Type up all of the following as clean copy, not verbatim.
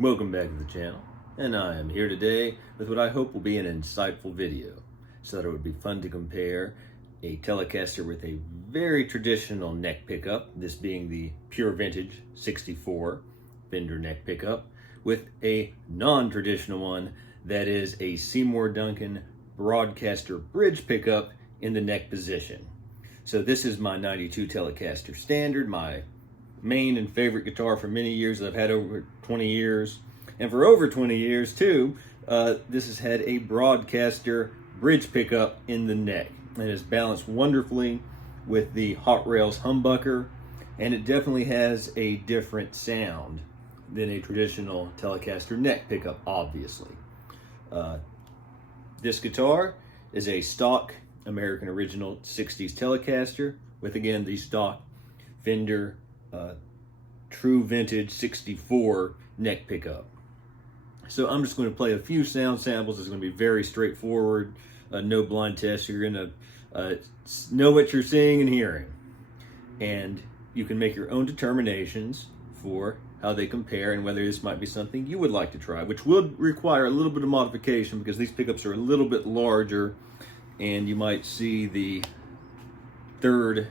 Welcome back to the channel, and I am here today with what I hope will be an insightful video, so that it would be fun to compare a Telecaster with a very traditional neck pickup, this being the pure vintage 64 Fender neck pickup, with a non-traditional one that is a Seymour Duncan Broadcaster bridge pickup in the neck position. So this is my 92 Telecaster Standard, my main and favorite guitar for many years that I've had over 20 years. And for over 20 years too, this has had a Broadcaster bridge pickup in the neck. And it's balanced wonderfully with the Hot Rails humbucker. And it definitely has a different sound than a traditional Telecaster neck pickup, obviously. This guitar is a stock American original 60s Telecaster with, again, the stock Fender true vintage 64 neck pickup. So I'm just going to play a few sound samples. It's going to be very straightforward, no blind test. You're going to know what you're seeing and hearing, and you can make your own determinations for how they compare and whether this might be something you would like to try, which would require a little bit of modification because these pickups are a little bit larger, and you might see the third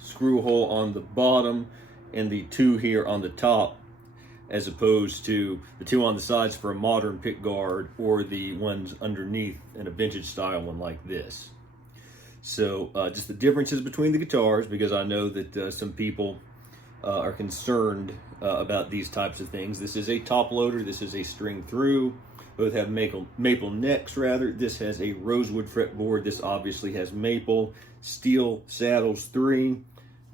screw hole on the bottom and the two here on the top, as opposed to the two on the sides for a modern pick guard, or the ones underneath in a vintage style one like this. So just the differences between the guitars, because I know that some people are concerned about these types of things. This is a top loader, this is a string through. Both have maple necks rather. This has a rosewood fretboard. This obviously has maple. Steel saddles 3,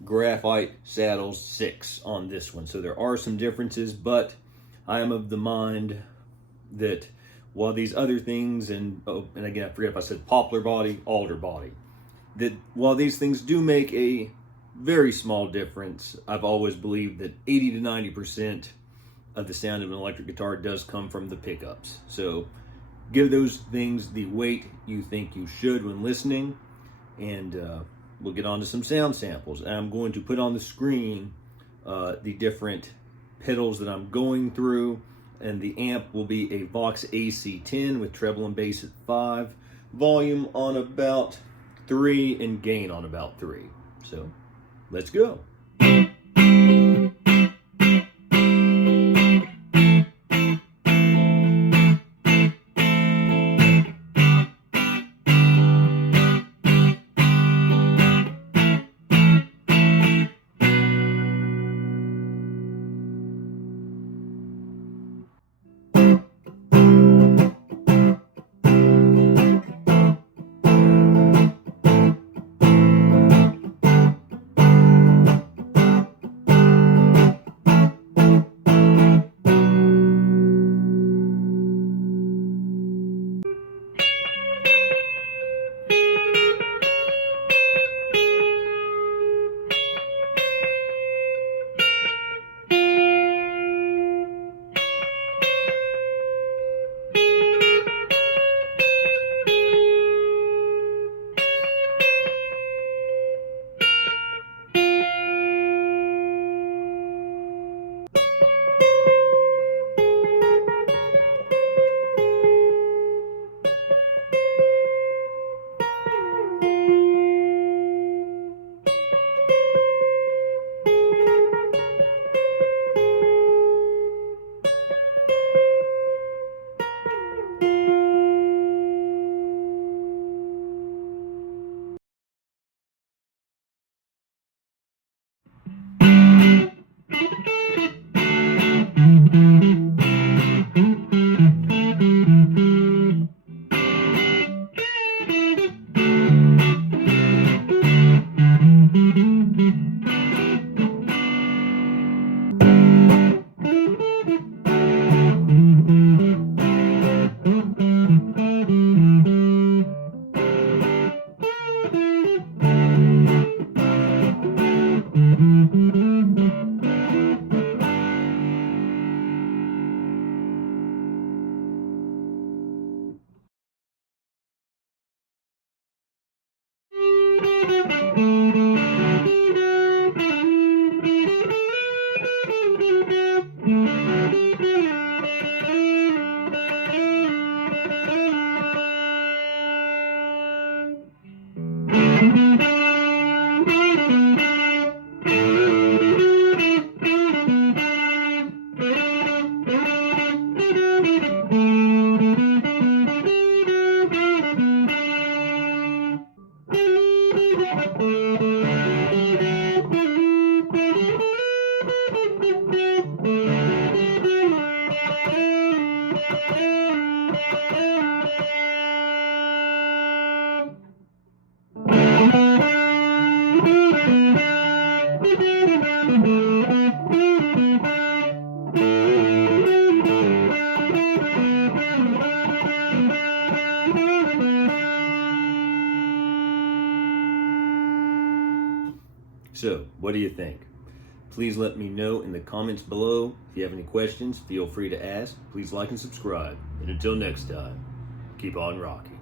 graphite saddles 6 on this one. So there are some differences, but I am of the mind that while these other things, and again, I forget if I said poplar body, alder body, that while these things do make a very small difference, I've always believed that 80 to 90% of the sound of an electric guitar does come from the pickups. So give those things the weight you think you should when listening, and we'll get on to some sound samples. And I'm going to put on the screen the different pedals that I'm going through, and the amp will be a Vox AC10 with treble and bass at 5, volume on about 3, and gain on about 3. So let's go. So, what do you think? Please let me know in the comments below. If you have any questions, feel free to ask. Please like and subscribe. And until next time, keep on rocking.